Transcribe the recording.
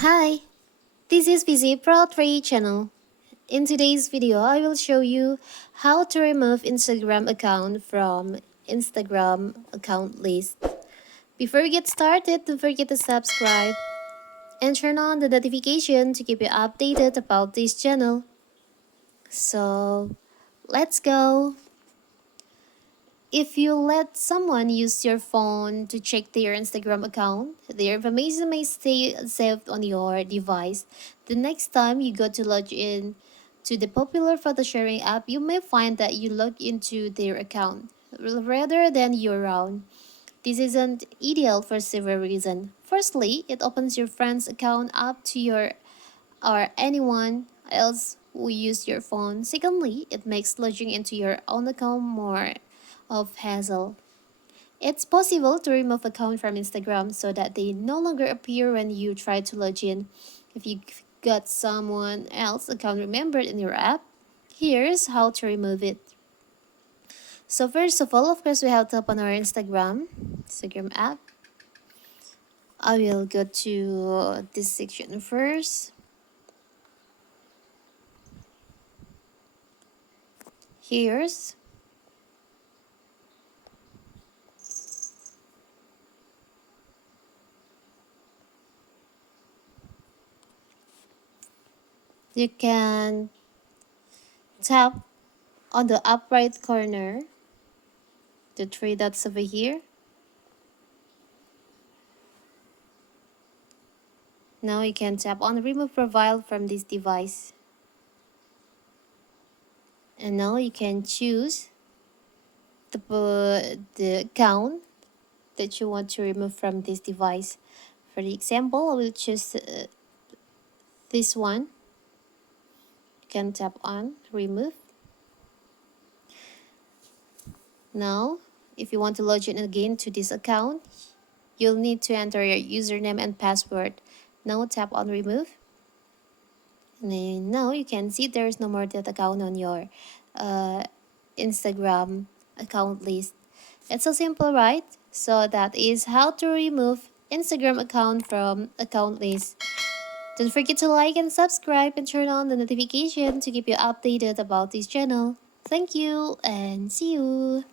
Hi, this is VZ Pro 3 channel. In today's video, I will show you how to remove Instagram account from Instagram account list. Before we get started, don't forget to subscribe and turn on the notification to keep you updated about this channel. So, let's go. If you let someone use your phone to check their Instagram account, their information may stay saved on your device. The next time you go to log in to the popular photo sharing app, you may find that you log into their account rather than your own. This isn't ideal for several reasons. Firstly, it opens your friend's account up to your or anyone else who use your phone. Secondly, it makes logging into your own account more of hassle. It's possible to remove account from Instagram so that they no longer appear when you try to log in. If you got someone else account remembered in your app, here's how to remove it. So first of all, of course, we have to open our Instagram app. I will go to this section first. Here's you can tap on the up right corner, the three dots over here. Now you can tap on remove profile from this device. And now you can choose the account that you want to remove from this device. For the example, I will choose this one. You can tap on remove. Now, if you want to log in again to this account, you'll need to enter your username and password. Now tap on remove. And then now you can see there's no more that account on your Instagram account list. It's so simple, right? So that is how to remove Instagram account from account list. Don't forget to like and subscribe and turn on the notification to keep you updated about this channel. Thank you and see you.